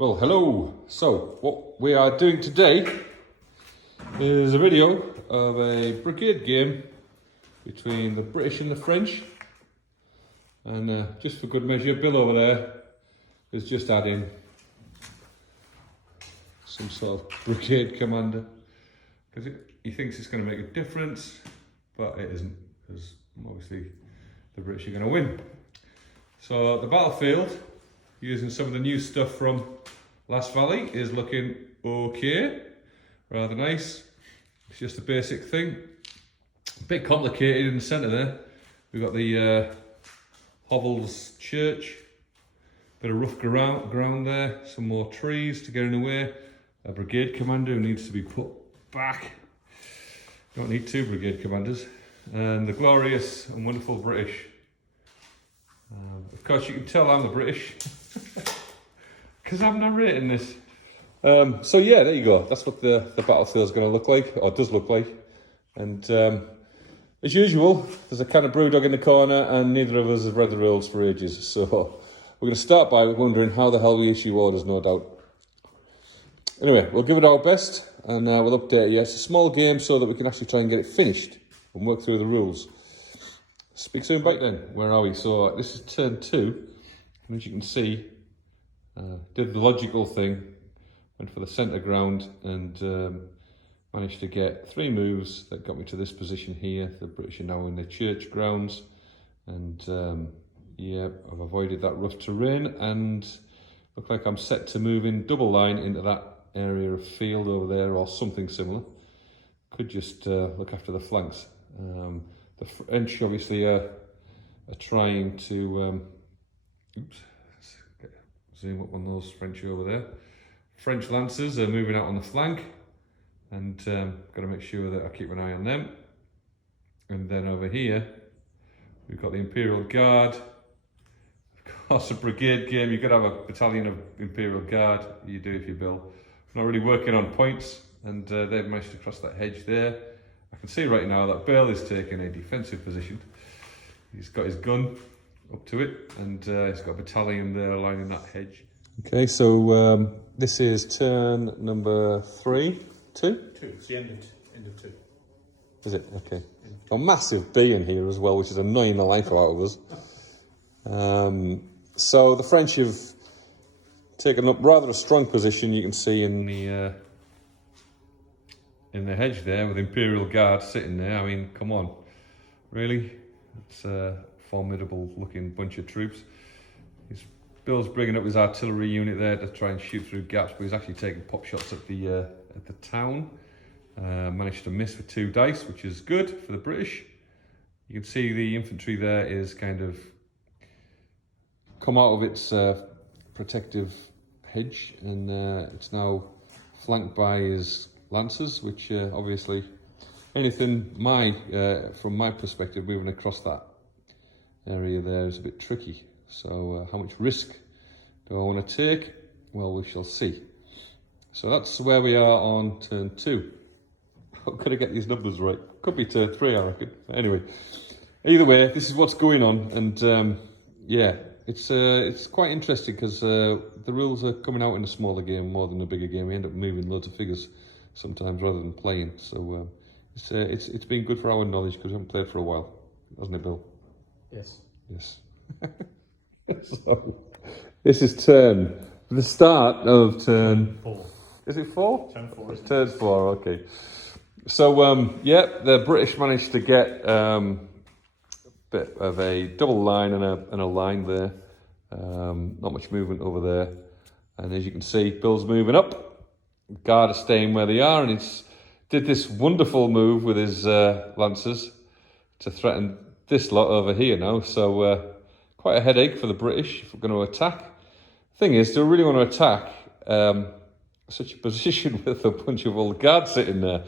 Well, hello. So, what we are doing today is a video of a brigade game between the British and the French. And just for good measure, Bill over there is just adding some sort of brigade commander because he thinks it's going to make a difference, but it isn't, because obviously the British are going to win. So the battlefield, using some of the new stuff from Last Valley, is looking okay, rather nice. It's just a basic thing. A bit complicated in the centre there. We've got the Hovels Church, bit of rough ground there, some more trees to get in the way, a brigade commander who needs to be put back. Don't need two brigade commanders, and the glorious and wonderful British. Of course, you can tell I'm the British because I'm narrating this. So yeah, there you go. That's what the battlefield is going to look like, or does look like. And as usual, there's a can of Brewdog in the corner, and neither of us have read the rules for ages. So we're going to start by wondering how the hell we issue orders, no doubt. Anyway, we'll give it our best, and we'll update you. It's a small game so that we can actually try and get it finished and work through the rules. Speak soon, bye then. Where are we? So this is turn 2, and as you can see, did the logical thing, went for the centre ground, and managed to get 3 moves that got me to this position here. The British are now in the church grounds, and yeah, I've avoided that rough terrain, and look like I'm set to move in double line into that area of field over there, or something similar. Could just look after the flanks. The French obviously are trying to, zoom up on those French over there. French Lancers are moving out on the flank, and got to make sure that I keep an eye on them. And then over here, we've got the Imperial Guard. Of course, a brigade game, you've got to have a battalion of Imperial Guard. You do if you build. Not really working on points, and they've managed to cross that hedge there. I can see right now that Bill is taking a defensive position. He's got his gun up to it, and he's got a battalion there lining that hedge. Okay, so this is turn number 3, 2? 2, it's the end of 2. Is it? Okay. A massive B in here as well, which is annoying the life out of us. So the French have taken up rather a strong position, you can see in the hedge there, with Imperial Guard sitting there. I mean, come on, really? It's a formidable looking bunch of troops. Bill's bringing up his artillery unit there to try and shoot through gaps, but he's actually taking pop shots at the town. Managed to miss with 2 dice, which is good for the British. You can see the infantry there is kind of come out of its protective hedge, and it's now flanked by his Lancers, which obviously anything from my perspective, moving across that area there is a bit tricky. So how much risk do I want to take? Well, we shall see. So that's where we are on turn 2. I've got to get these numbers right. Could be turn 3, I reckon. Anyway, either way, this is what's going on, and yeah, it's quite interesting because the rules are coming out in a smaller game more than a bigger game. We end up moving loads of figures sometimes rather than playing. So it's been good for our knowledge because we haven't played for a while, hasn't it, Bill? Yes. Yes. So, this is the start of turn 4. Is it 4? Turn 4. It's turn 4, okay. So, yeah, the British managed to get a bit of a double line and a line there. Not much movement over there. And as you can see, Bill's moving up. Guard are staying where they are, and he's did this wonderful move with his Lancers to threaten this lot over here now. So, quite a headache for the British if we're going to attack. Thing is, do we really want to attack such a position with a bunch of old guards sitting there?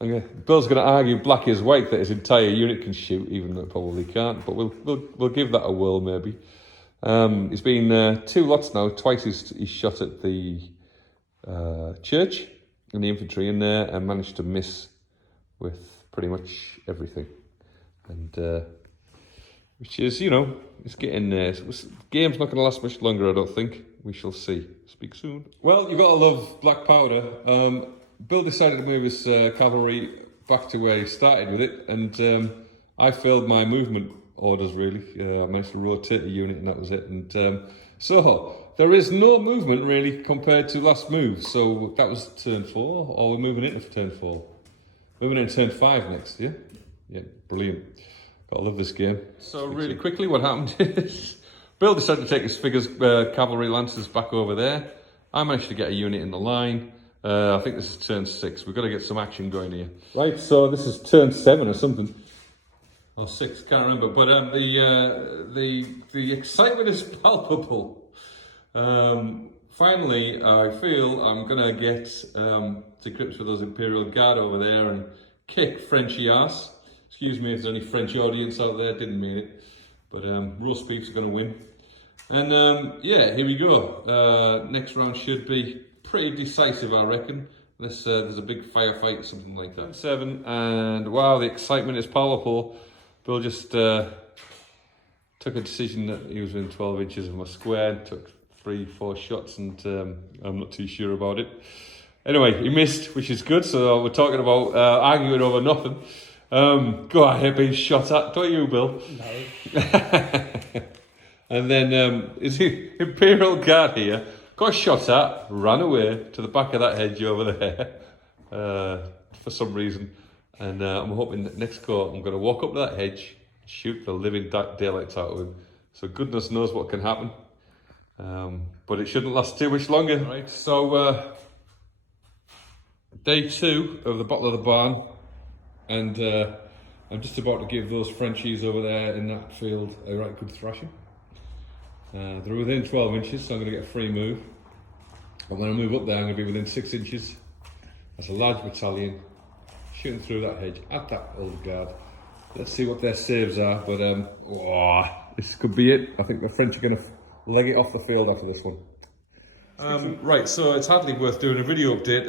Bill's going to argue black is white that his entire unit can shoot, even though it probably can't. But we'll give that a whirl maybe. He's been 2 lots now. Twice he's shot at the church and the infantry in there, and managed to miss with pretty much everything. And which is, you know, it's getting there. The game's not going to last much longer, I don't think. We shall see. Speak soon. Well, you've got to love black powder. Bill decided to move his cavalry back to where he started with it, and I failed my movement orders really. I managed to rotate a unit and that was it. And so there is no movement really compared to last move. So that was turn 4, or we're moving into turn 4. Moving into turn 5 next, yeah? Yeah, brilliant. Gotta love this game. So really quickly what happened is Bill decided to take his figures, cavalry lancers back over there. I managed to get a unit in the line. I think this is turn 6. We've got to get some action going here. Right, so this is turn 7 or something. Or 6, can't remember. But the excitement is palpable. Finally, I feel I'm gonna get to grips with those Imperial Guard over there and kick Frenchy ass. Excuse me if there's any French audience out there, didn't mean it. But roast beef's gonna win. And yeah, here we go. Next round should be pretty decisive, I reckon. Unless there's a big firefight or something like that. 7, and wow, the excitement is powerful. Bill just took a decision that he was within 12 inches of my square, took 3-4 shots, and I'm not too sure about it. Anyway, he missed, which is good, so we're talking about arguing over nothing. Go ahead, being shot at, don't you, Bill? No. And then is the Imperial Guard here, got shot at, ran away to the back of that hedge over there for some reason. And I'm hoping that next go I'm going to walk up to that hedge, shoot the living daylights out of him. So goodness knows what can happen. But it shouldn't last too much longer. Right, so day 2 of the Battle of the Barn, and I'm just about to give those Frenchies over there in that field a right good thrashing. They're within 12 inches, so I'm going to get a free move. And when I move up there, I'm going to be within 6 inches. That's a large battalion, shooting through that hedge at that old guard. Let's see what their saves are, but this could be it. I think the French are going to leg it off the field after this one. Right, so it's hardly worth doing a video update.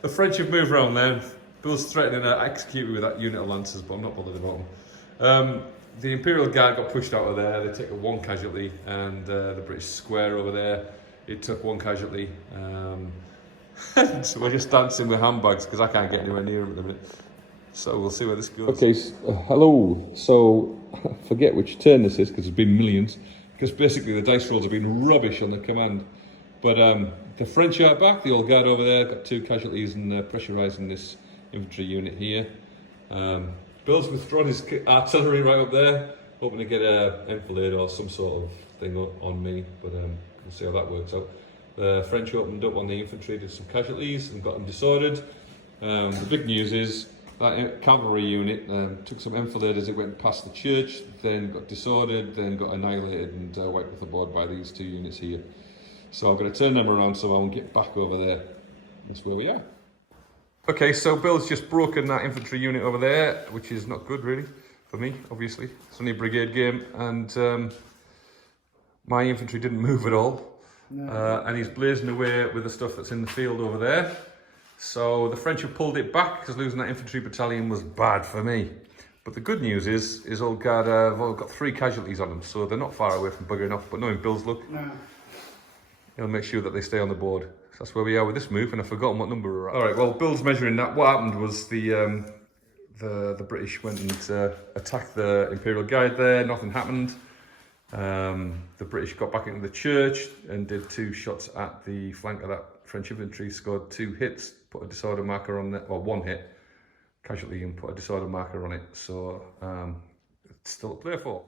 The French have moved around there. Bill's threatening to execute me with that unit of lancers, but I'm not bothered about them. The Imperial Guard got pushed out of there. They took 1 casualty, and the British square over there, it took 1 casualty. So we're just dancing with handbags because I can't get anywhere near them at the minute. So we'll see where this goes. Okay, hello. So forget which turn this is because there's been millions. Because basically the dice rolls have been rubbish on the command. But the French are back. The old guard over there got 2 casualties and pressurising this infantry unit here. Bill's withdrawn his artillery right up there, hoping to get an enfilade or some sort of thing on me. But we'll see how that works out. The French opened up on the infantry, did some casualties and got them disordered. The big news is that cavalry unit took some enfilade as it went past the church, then got disordered, then got annihilated and wiped off the board by these 2 units here. So I'm going to turn them around so I won't get back over there. That's where we are. Okay, so Bill's just broken that infantry unit over there, which is not good really for me, obviously. It's only a brigade game, and my infantry didn't move at all. No. And he's blazing away with the stuff that's in the field over there. So the French have pulled it back because losing that infantry battalion was bad for me. But the good news is old guard have all got 3 casualties on them, so they're not far away from buggering off. But knowing Bill's luck, he'll make sure that they stay on the board. So that's where we are with this move, and I've forgotten what number we're at. All right, well, Bill's measuring that. What happened was the British went and attacked the Imperial Guard there. Nothing happened. The British got back into the church and did 2 shots at the flank of that French infantry, scored 2 hits, put a disorder marker on it, or 1 hit, casualty, and put a disorder marker on it. So it's still to play for.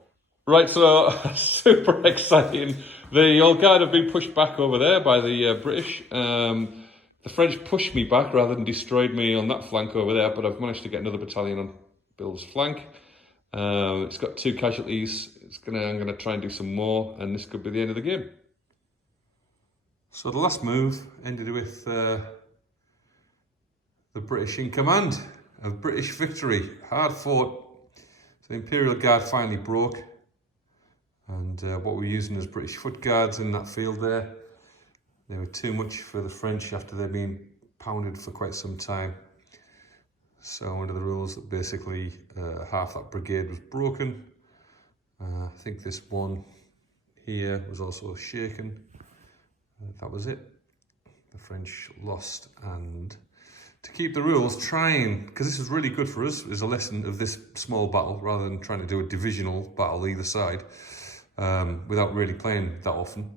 Right, so super exciting. The old guard have been pushed back over there by the British. The French pushed me back rather than destroyed me on that flank over there, but I've managed to get another battalion on Bill's flank. It's got 2 casualties. I'm gonna try and do some more, and this could be the end of the game. So the last move ended with the British in command. A British victory, hard fought. So the Imperial Guard finally broke, and what we're using as British foot guards in that field there, they were too much for the French after they'd been pounded for quite some time. So under the rules, basically half that brigade was broken. I think this one here was also shaken. that was it. The French lost, and to keep the rules, trying, because this is really good for us, is a lesson of this small battle, rather than trying to do a divisional battle either side, without really playing that often.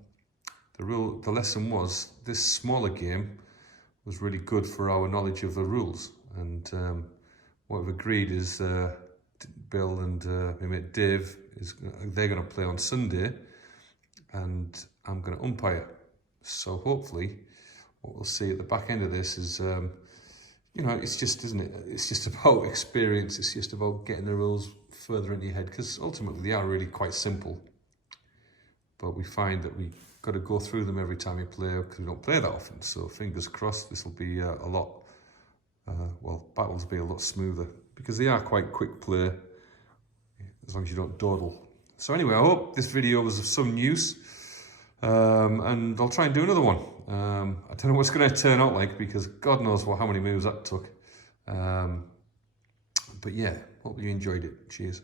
The lesson was, this smaller game was really good for our knowledge of the rules, and what we've agreed is Bill and my mate Dave, they're going to play on Sunday, and I'm going to umpire. So hopefully what we'll see at the back end of this is, you know, it's just, isn't it? It's just about experience. It's just about getting the rules further into your head, because ultimately they are really quite simple. But we find that we got to go through them every time we play, because we don't play that often. So fingers crossed, this will be a lot, well, battles will be a lot smoother, because they are quite quick play, as long as you don't dawdle. So anyway, I hope this video was of some use, and I'll try and do another one. I don't know what's going to turn out like, because God knows how many moves that took. But yeah, hope you enjoyed it. Cheers.